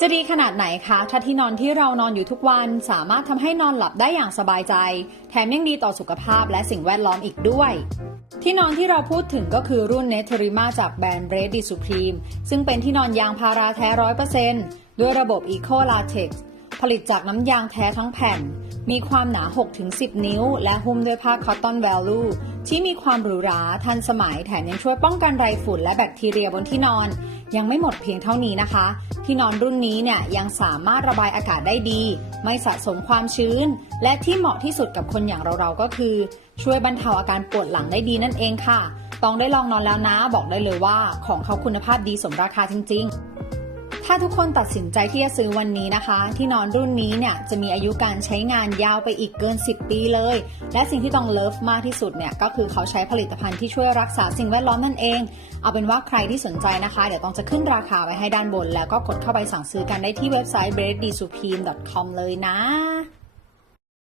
จะดีขนาดไหนคะถ้าที่นอนที่เรานอนอยู่ทุกวันสามารถทำให้นอนหลับได้อย่างสบายใจ แถมยังดีต่อสุขภาพและสิ่งแวดล้อมอีกด้วย ที่นอนที่เราพูดถึงก็คือรุ่นเนทริมาจากแบรนด์ b r e a d y Supreme ซึ่งเป็นที่นอนยางพาราแท้ร้อยเปอร์เซนต์ด้วยระบบ Eco Latex ผลิตจากน้ำยางแท้ทั้งแผ่น มีความหนา 6-10 นิ้ว และหุ้มด้วยผ้าคอตตอน Value ที่มีความหรูหราทันสมัยแถมยังช่วยป้องกันไรฝุ่นและแบคทีเรียบนที่นอน ยังไม่หมดเพียงเท่านี้นะคะ ที่นอนรุ่นนี้เนี่ยยังสามารถระบายอากาศได้ดี ไม่สะสมความชื้น และที่เหมาะที่สุดกับคนอย่างเราๆก็คือ ช่วยบรรเทาอาการปวดหลังได้ดีนั่นเองค่ะ ต้องได้ลองนอนแล้วนะ บอกได้เลยว่าของเขาคุณภาพดีสมราคาจริง ๆ ถ้าทุกคนตัดสินใจที่จะซื้อวันนี้นะคะ ที่นอนรุ่นนี้เนี่ยจะมีอายุการใช้งานยาวไปอีกเกิน 10 ปีเลย และสิ่งที่ต้องเลิฟมากที่สุดเนี่ยก็คือเขาใช้ผลิตภัณฑ์ที่ช่วยรักษาสิ่งแวดล้อมนั่นเอง เอาเป็นว่าใครที่สนใจนะคะ เดี๋ยวต้องจะขึ้นราคาไว้ให้ด้านบน แล้วก็กดเข้าไปสั่งซื้อกันได้ที่เว็บไซต์ b r e a d y s u p r e m e c o m เลยนะ